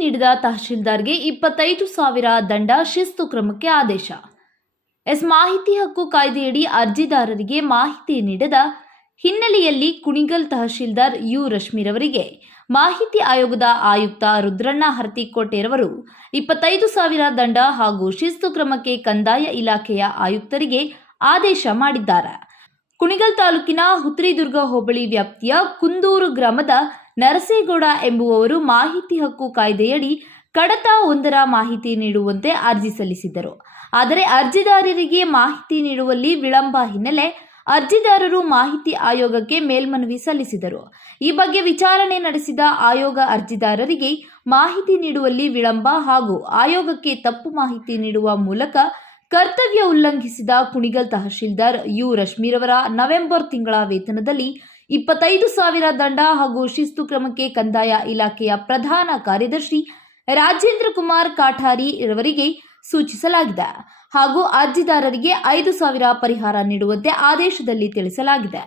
ನೀಡಿದ ತಹಶೀಲ್ದಾರ್ಗೆ 25,000 ದಂಡ, ಶಿಸ್ತು ಕ್ರಮಕ್ಕೆ ಆದೇಶ. ಮಾಹಿತಿ ಹಕ್ಕು ಕಾಯ್ದೆಯಡಿ ಅರ್ಜಿದಾರರಿಗೆ ಮಾಹಿತಿ ನೀಡದ ಹಿನ್ನೆಲೆಯಲ್ಲಿ ಕುಣಿಗಲ್ ತಹಶೀಲ್ದಾರ್ ಯು ರಶ್ಮಿರವರಿಗೆ ಮಾಹಿತಿ ಆಯೋಗದ ಆಯುಕ್ತ ರುದ್ರಣ್ಣ ಹರ್ತಿಕೋಟೆರವರು 25,000 ದಂಡ ಹಾಗೂ ಶಿಸ್ತು ಕ್ರಮಕ್ಕೆ ಕಂದಾಯ ಇಲಾಖೆಯ ಆಯುಕ್ತರಿಗೆ ಆದೇಶ ಮಾಡಿದ್ದಾರೆ. ಕುಣಿಗಲ್ ತಾಲೂಕಿನ ಹುತ್ರಿದುರ್ಗ ಹೋಬಳಿ ವ್ಯಾಪ್ತಿಯ ಕುಂದೂರು ಗ್ರಾಮದ ನರಸೇಗೌಡ ಎಂಬುವವರು ಮಾಹಿತಿ ಹಕ್ಕು ಕಾಯ್ದೆಯಡಿ ಕಡತ 1ರ ಮಾಹಿತಿ ನೀಡುವಂತೆ ಅರ್ಜಿ ಸಲ್ಲಿಸಿದ್ದರು. ಆದರೆ ಅರ್ಜಿದಾರರಿಗೆ ಮಾಹಿತಿ ನೀಡುವಲ್ಲಿ ವಿಳಂಬ ಹಿನ್ನೆಲೆ ಅರ್ಜಿದಾರರು ಮಾಹಿತಿ ಆಯೋಗಕ್ಕೆ ಮೇಲ್ಮನವಿ ಸಲ್ಲಿಸಿದರು. ಈ ಬಗ್ಗೆ ವಿಚಾರಣೆ ನಡೆಸಿದ ಆಯೋಗ ಅರ್ಜಿದಾರರಿಗೆ ಮಾಹಿತಿ ನೀಡುವಲ್ಲಿ ವಿಳಂಬ ಹಾಗೂ ಆಯೋಗಕ್ಕೆ ತಪ್ಪು ಮಾಹಿತಿ ನೀಡುವ ಮೂಲಕ ಕರ್ತವ್ಯ ಉಲ್ಲಂಘಿಸಿದ ಕುಣಿಗಲ್ ತಹಶೀಲ್ದಾರ್ ಯು ರಶ್ಮಿರವರ ನವೆಂಬರ್ ತಿಂಗಳ ವೇತನದಲ್ಲಿ 25,000 ದಂಡ ಹಾಗೂ ಶಿಸ್ತು ಕ್ರಮಕ್ಕೆ ಕಂದಾಯ ಇಲಾಖೆಯ ಪ್ರಧಾನ ಕಾರ್ಯದರ್ಶಿ ರಾಜೇಂದ್ರ ಕುಮಾರ್ ಕಾಠಾರಿ ರವರಿಗೆ ಸೂಚಿಸಲಾಗಿದೆ ಹಾಗೂ ಅರ್ಜಿದಾರರಿಗೆ 5,000 ಪರಿಹಾರ ನೀಡುವಂತೆ ಆದೇಶದಲ್ಲಿ ತಿಳಿಸಲಾಗಿದೆ.